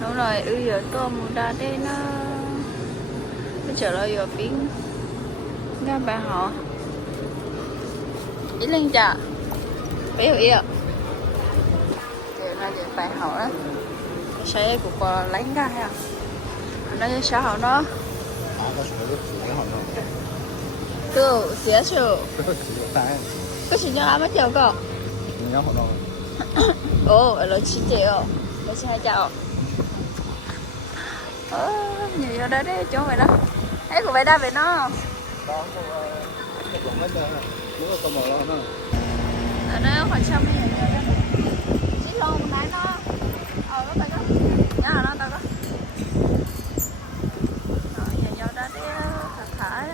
đúng rồi giờ tôi muốn ra đây nó trở lại giờ phim các bạn họ ý lên chợ bé hiểu yêu để là để bài họ đó xe của con lánh ra ha nó sẽ sao họ nó từ xía sửa cái gì cho làm mất chiều cơ ồ ở chín triệu nó sẽ hai triệu nhiều giờ đó đấy chỗ mày đó ấy của mày đa về nó ở đây khoảng trăm chỉ lo một cái nó nó phải có nhớ là nó tao có giờ giờ đó đấy thật thả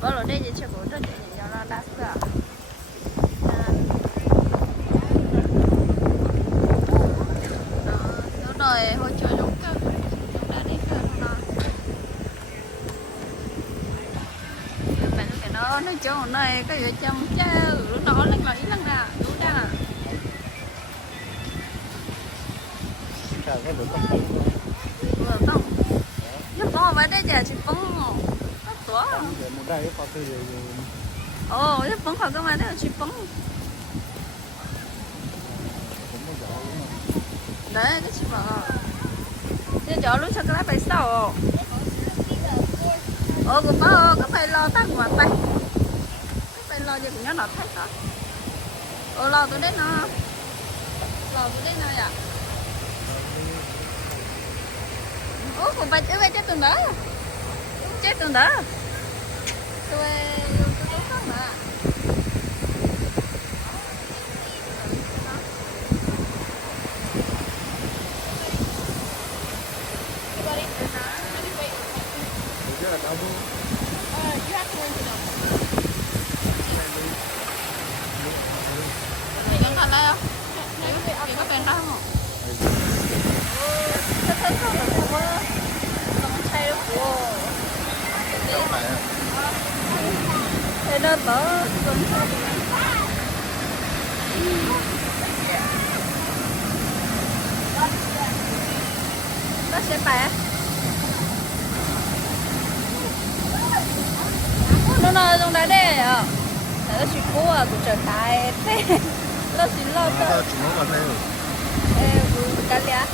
bao lâu đây chỉ có rất nhiều giờ nó đắt cả rồi hỗ trợ giống cơ chúng ta đi cơ nó bạn cái nó nói chỗ này cái gì trong chứ lúc đó lên lại lần ra đúng ra là vừa không lúc đó mà đây giờ chỉ bông nó tuổi ồ lúc bông khỏi cái mà đây chỉ bông đấy cái chị bảo thế chỗ lúc sao cái lá bài sau cũng có phải lo tắt mà tay phải lo cho cũng nhớ nó thấy đó lo tôi đấy nó lo tôi đấy nó vậy cũng phải chết tuần đó chết tuần đó tôi tốt không mà nó tớ nó sẽ bẻ nó trong đấy đấy à nó chỉ cố à cũng trở tay thế nó chỉ lo tớ cái gì á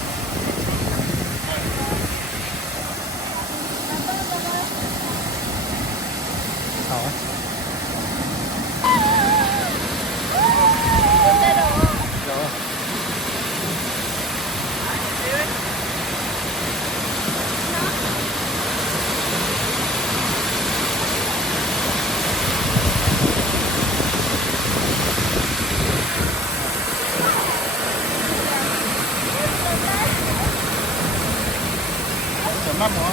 Mắt nó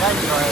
nhanh rồi.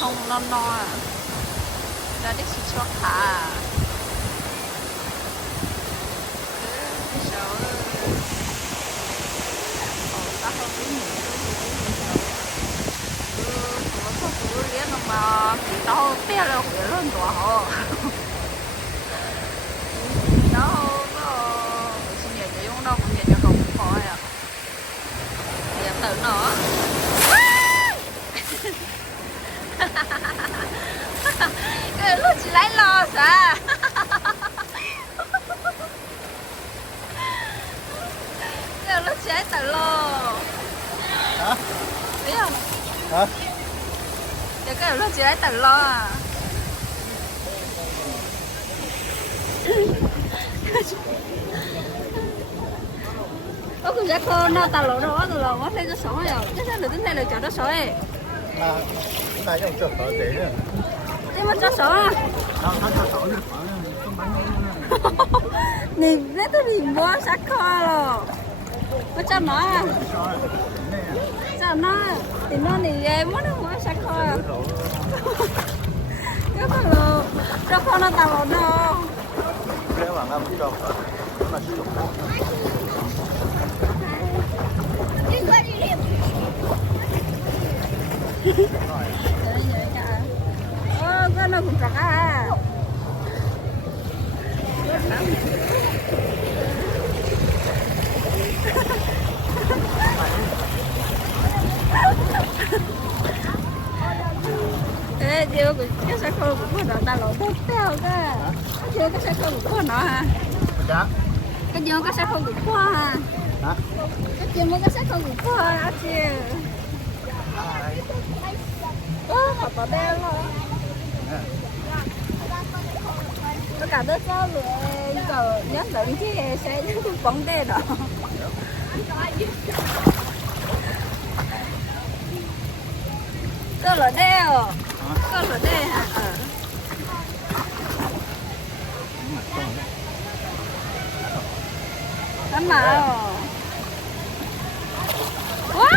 Sông non à ra đi xịt xóa thả sợ ta không biết nhiều 然后变了回论多好。然后今年就用到今年就好快呀，也等了。给录起来了噻！给录起来等喽！啊？没有。啊？để cái lúc chị ấy tỉnh lo à. Ủa cũng chắc con nó tao lộ đó rồi nó thấy nó sỏi rồi cái sao được tính đây là cho nó sỏi那用这盒谁呀？ nhưng mà cho sỏi à 然后他这手是好像都蛮牛的。你那个你摸啥看了？我叫nó à? Cho nó thì nó thì muốn nó mua sao coi cái thằng lo cho con nó tao lo đâu cái mà nó cho nó sử dụng cái nó cũng chặt à Ê, chưa cái xe khô của nó ta lộ tốt theo cái chưa cái xe khô của nó hả? Dạ. Cái chưa cái xe khô của khoa hả? Hả? Cái chưa mới cái xe khô của khoa hả chưa? Họ có đeo rồi. Tất cả đứa cháu rồi giờ nhất định chứ sẽ vẫn đeo đó. Cơ là đeo. Cơ là đeo hả? Tắm nào. Quá.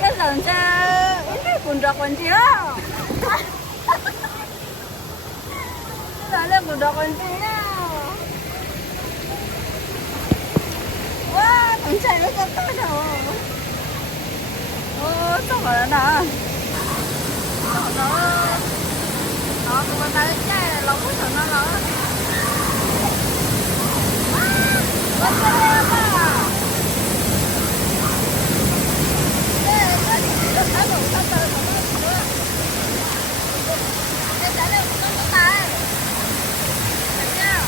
Cái lần ra cái quần đọc quần chiếu. Cái lên quần đọc quần chiếu. Wow, thằng trai nó rất tốt rồi. Ô, sao mà nó nó tụi mình ta chơi lâu quá rồi nó có chơi em à cái thái độ sao tới của nó cái trái này nó có tay được chưa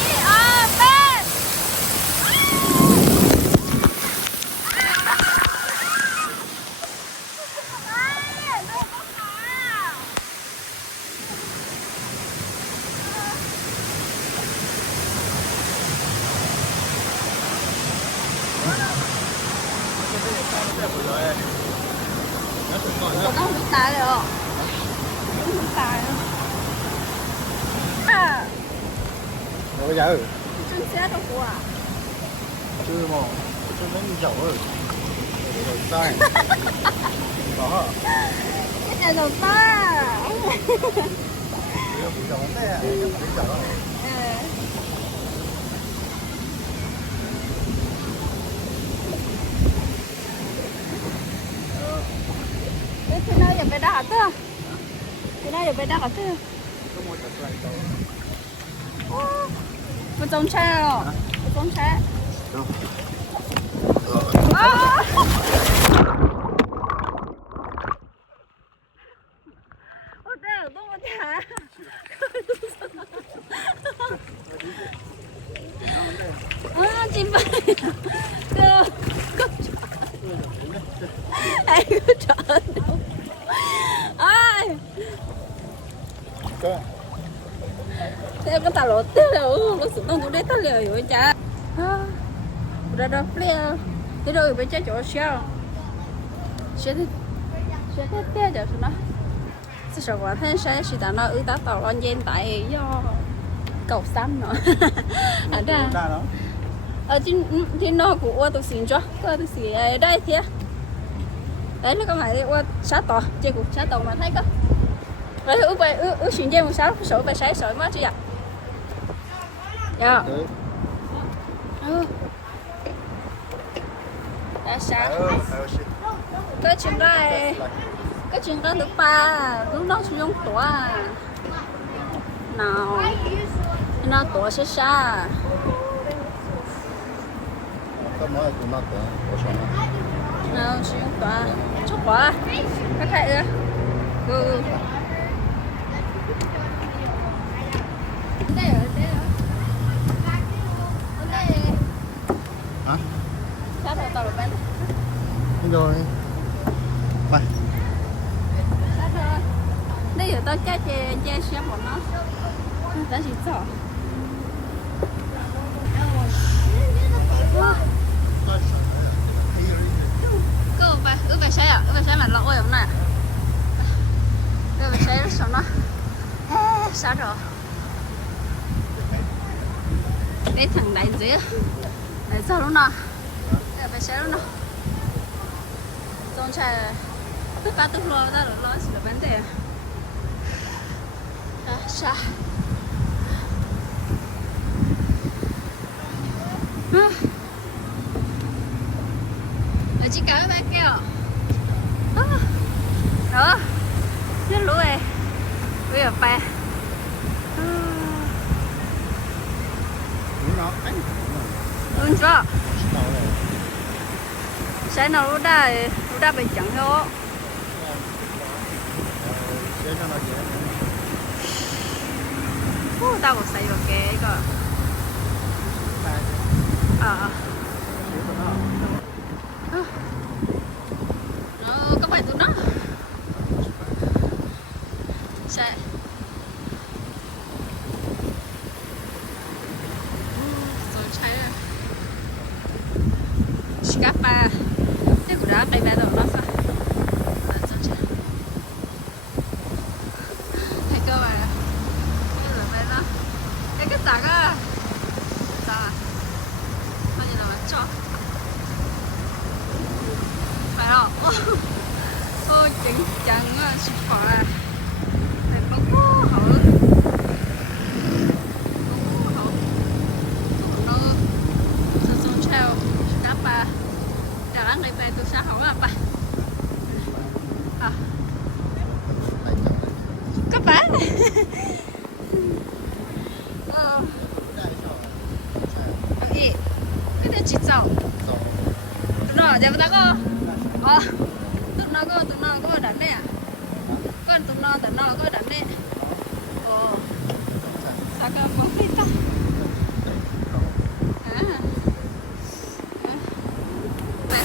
đi ở bên con không tài rồi không tài nữa à bây giờ chân xe đâu của à chưa mà chưa đến dầu rồi rồi sai đó cái này đầu ta bị dầu đấy bị dầu cái nơi giờ phải đá hả cái nơi giờ phải đá hả một trong xe rồi một trong xe ôi trời tôi mà thả chim bay ai cứ trời ai theo cái tàu lột theo nó sự đông tụi đấy tao liều rồi cha ra đó flare thế rồi bây giờ chỗ sao sẽ thế thế giờ nó sẽ sợ quá thế sẽ đã nó ư tá tàu lên trên tại do cầu xanh nữa ở đây ở trên nó của tôi xin cho tôi xin đây thế đấy nó có phải sát tàu chơi cuộc sát tàu mà thấy có vậy ước chuyện chơi một sáu sổ về sáng sổ mất chứ ạ dạ xa xa还有些 cái chuyện đó được ba lúc đó sử dụng tổ nào nó tổ xa xa 干嘛要读那个？我想了。 nào sử dụng tổ chúc quả các thầy ơi ừ đây ở đây ở đây Hả? sao thằng tàu bên Đúng rồi. Mày. sao thôi đây ở tao chơi chơi xe bọn nó đã chỉ sợ cơ về về xe à về xe mà lỗi hôm nay về xe sao nó sao rồi cái thằng đại dưới đại sao luôn nè về xe luôn nè trong xe tất cả tất lo ta lo sự vấn đề sao ở chỉ cả bạn kêu đó rất lũ này bây giờ phải Đúng nó. Anh. luôn chưa Đâu rồi? sẽ nào lúc đã bị chặn thôi Sẽ cho nó dễ. tao còn xài vào cái cơ các bạn tụi nó sẽ rồi chạy rồi Scapa thế của đã bay bay rồi nó sao hay cơ mà cái là bay nó cái tạc á sao à bao nhiêu là bạn cho phải không ôi chừng chẳng sức khỏe thì có hở nó sơ sơ treo các bà đã ăn đi về từ xa hỏng à bà các bạn gì cái này chỉ dầu tụi nó giờ tao có tụi nó có đánh đấy à con tụi nó có đánh đấy sao cái bóng đi ta mẹ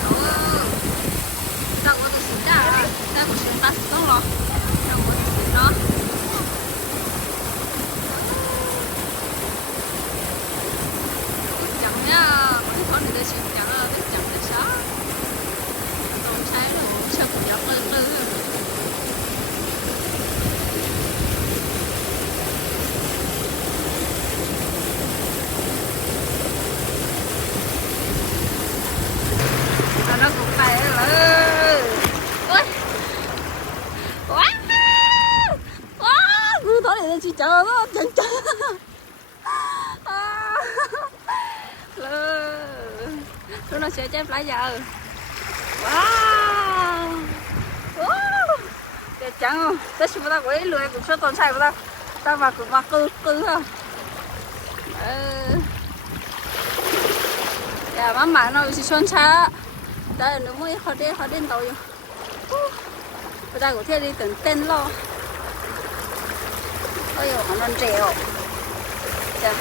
tao có tôi xịn ra tao có xịn ta đúng không tao có xịn nó chẳng nhá mấy con người ta xịn chẳng là chẳng là sao tôi thấy là sao cũng giống tư nó cũng phải là ôi quá quá cứ thôi để chị chờ nó chẳng chờ nó sẽ chép lại giờ wow đẹp chẳng không tất nhiên tao có ý lười cũng cho toàn xài của tao vào cũng vào cư không dạ má mẹ nó chỉ xuân xa đây nó mới họ đến đâu rồi người ta có thể đi từng tên lo ôi dồi nó trèo dạ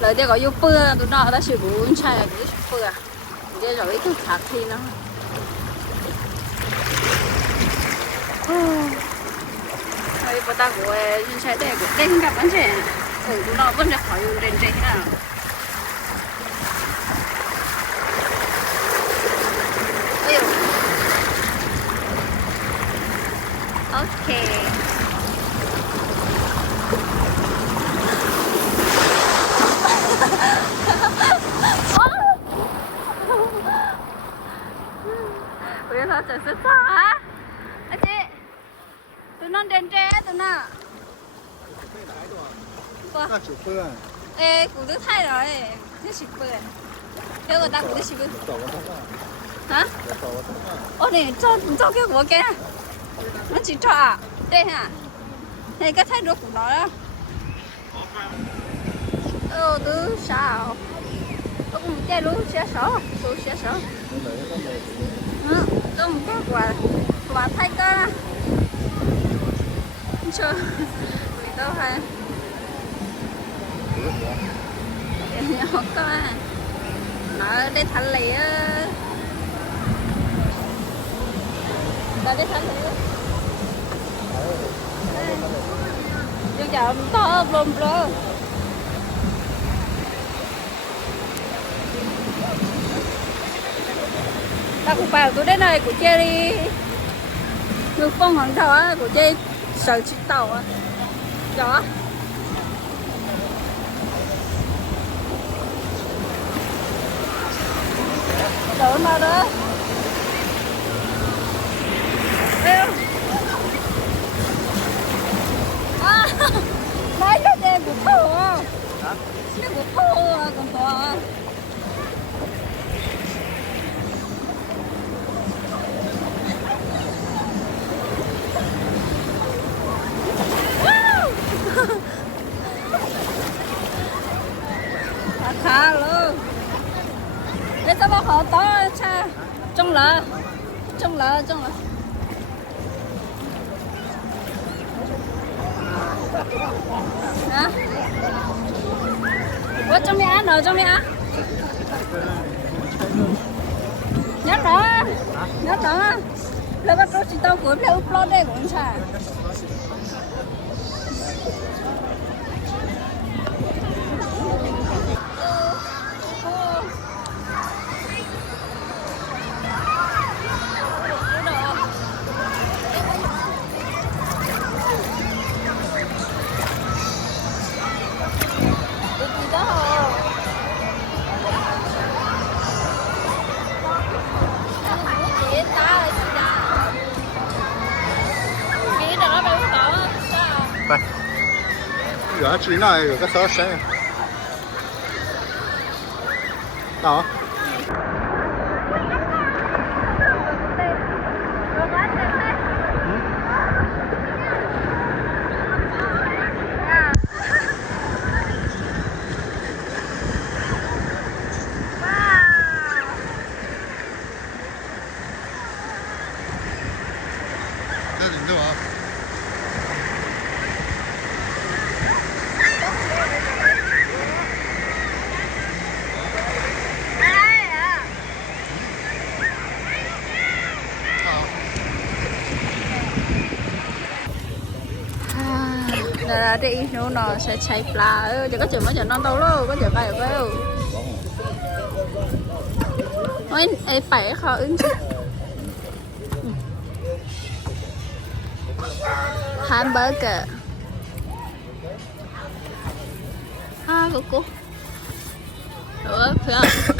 lời đây có yêu bơ tụi nó đã sử dụng chai là cái bơ à đây rồi cái thạc thì nó đây bọn ta của những chai đây của đen gặp anh trẻ tụi nó vẫn được khỏi dùng đèn trẻ nào ok bây giờ chạy rất xa hả? Anh chị tụi nó đèn tre tụi nó Nó chụp bơ à? ê cũng đứa thay rồi Thế xịt bự à? Thế người ta cũng xịt bự. Cho cái đó. Hả? Cho cái đó. Ô này cho cái của kia. Nó chỉ cho à? Đây hả? Này cái thái độ của nó đó. Từ sao? Tôi cũng chơi luôn xe số, tôi xe số. Tôi một cái quả thay cơ. Chưa. Vì đâu hả? Nhỏ có à. Nó đây thành lì á. Đây thành lì á. Nhưng giờ to bồm rồi. Ta cũng vào tôi đến nơi của Cherry ngược phong hoàng thọ á của Cherry sợ chị tàu á đó đỡ mà đó à nói cho Cherry của thô á cái của thô á còn thọ khá luôn để tao bảo họ to cha trong lợ hả có trong nhà nở trong nhà nhớ đó lấy bắt đầu chỉ tao cuốn lấy upload đây cũng cha Rồi chỉ nói rồi cái số xe. Đó. Đây là đâu à? Là đi nó sẽ chạy pla chứ có chừng mới chừng non đâu luôn có chừng bay được đâu ôi em phải khó ứng chứ hamburger cô ủa phải không